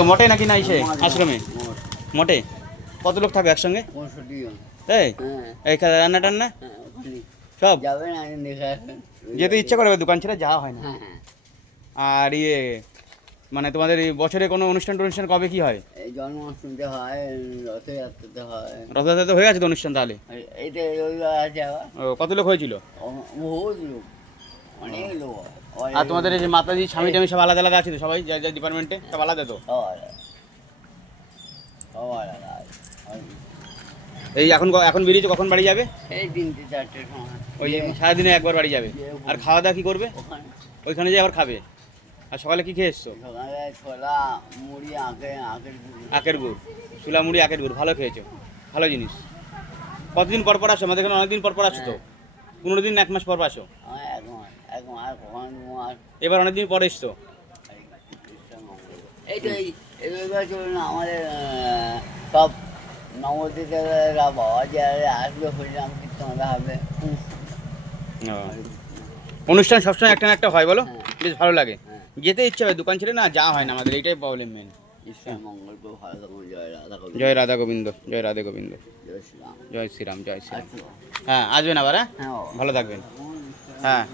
তো মোটে নাকি না ইসে আশ্রমে মোটে কত লোক থাকবে একসঙ্গে? 65 জন। তাই হ্যাঁ এইখানে রান্না টান্না হ্যাঁ, ওখানে সব যাবেন আগে দেখে আসবেন। যেতে ইচ্ছা করে দোকান ছেড়ে যাওয়া হয় না। হ্যাঁ হ্যাঁ, আর ইয়ে মানে তোমাদের এই বছরে কোনো অনুষ্ঠান টনুষ্ঠান কবে কি হয়? এই জন্মাষ্টমীতে হয়, রথযাত্রাতে হয়। রথযাত্রা তো হয়ে গেছে তো অনুষ্ঠান তাহলে? এইটা রবিবার আছে আবার। ও, কত লোক হয়েছিল? বহুত লোক, অনেক লোক হয়। আর তোমাদের এই যে মাতাজি স্বামী টামি সব আলাদা আলাদা আছে তো সবাই যা যা ডিপার্টমেন্টে সব আলাদা তো? সব আলাদা, সব আলাদা আছে। এই এখন বেরিয়েছো, কখন বাড়ি যাবে? এই 3টে 4টের সময় ওই সারাদিনে একবার বাড়ি যাবে। আর খাওয়া দাওয়া কী করবে? ওখানে ওইখানে যেয়ে আবার খাবে। আর সকালে কী খেয়ে এসছো? সকালে ছোলা মুড়ি আখের গুড়। আখের গুড়, চুলা মুড়ি আখের গুড়, ভালো খেয়েছো, ভালো জিনিস। কতদিন পর পর আসো? আমাদের এখানে অনেকদিন পর পর আসো তো, 15 দিন 1 মাস পর পর আসো। এক মাস কখন 2 মাস। এবার অনেকদিন পরে এসছো। এই তো এই রবিবার চলুন আমাদের সব নবদ্বীপেরা বাবা যে আসবে, হরিনাম কীর্তন হবে। অনুষ্ঠান সবসময় একটা না একটা হয় বলো, হ্যাঁ। বেশ ভালো লাগে। হ্যাঁ। যেতে ইচ্ছা হয়, দোকান ছেড়ে না যাওয়া হয় না আমাদের, এইটাই প্রবলেম মেন। ঈশ্বর মঙ্গল করুন, ভালো থাকুন। জয় রাধা গোবিন্দ। জয় রাধা গোবিন্দ, জয় রাধা গোবিন্দ, জয় শ্রীরাম। জয় শ্রীরাম, জয় শ্রীরাম। আচ্ছা। হ্যাঁ আসবেন আবার, হ্যাঁ হ্যাঁ ভালো থাকবেন। হ্যাঁ।